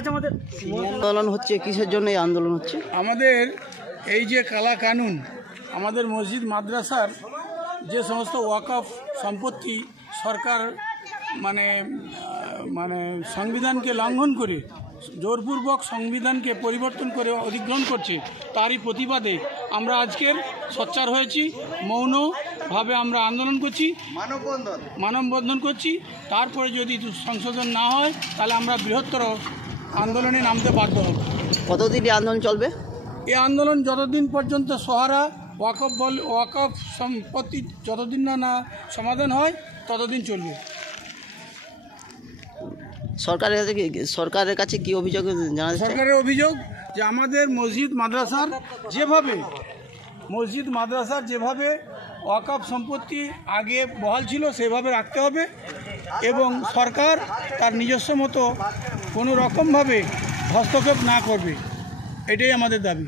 আন্দোলন হচ্ছে কিসের জন্য এই আন্দোলন হচ্ছে? আমাদের এই যে কালা কানুন, আমাদের মসজিদ মাদ্রাসার যে সমস্ত ওয়াকফ সম্পত্তি সরকার মানে সংবিধানকে লঙ্ঘন করে জোরপূর্বক সংবিধানকে পরিবর্তন করে অধিগ্রহণ করছে, তারই প্রতিবাদে আমরা আজকের সোচ্চার হয়েছি। মৌনভাবে আমরা আন্দোলন করছি, মানববন্ধন করছি। তারপরে যদি সংশোধন না হয় তাহলে আমরা বৃহত্তর আন্দোলনে নামতে বাধ্য হব। কতদিন এই আন্দোলন চলবে? এই আন্দোলন যতদিন পর্যন্ত সহারা ওয়াকফ সম্পত্তি যতদিন না সমাধান হয় ততদিন চলবে। সরকারের কাছে কি অভিযোগ জানা যাচ্ছে? সরকারের অভিযোগ যে আমাদের মসজিদ মাদ্রাসার যেভাবে ওয়াকফ সম্পত্তি আগে বহাল ছিল সেভাবে রাখতে হবে এবং সরকার তার নিজস্ব মতো কোনো রকমভাবে হস্তক্ষেপ না করবে, এটাই আমাদের দাবি।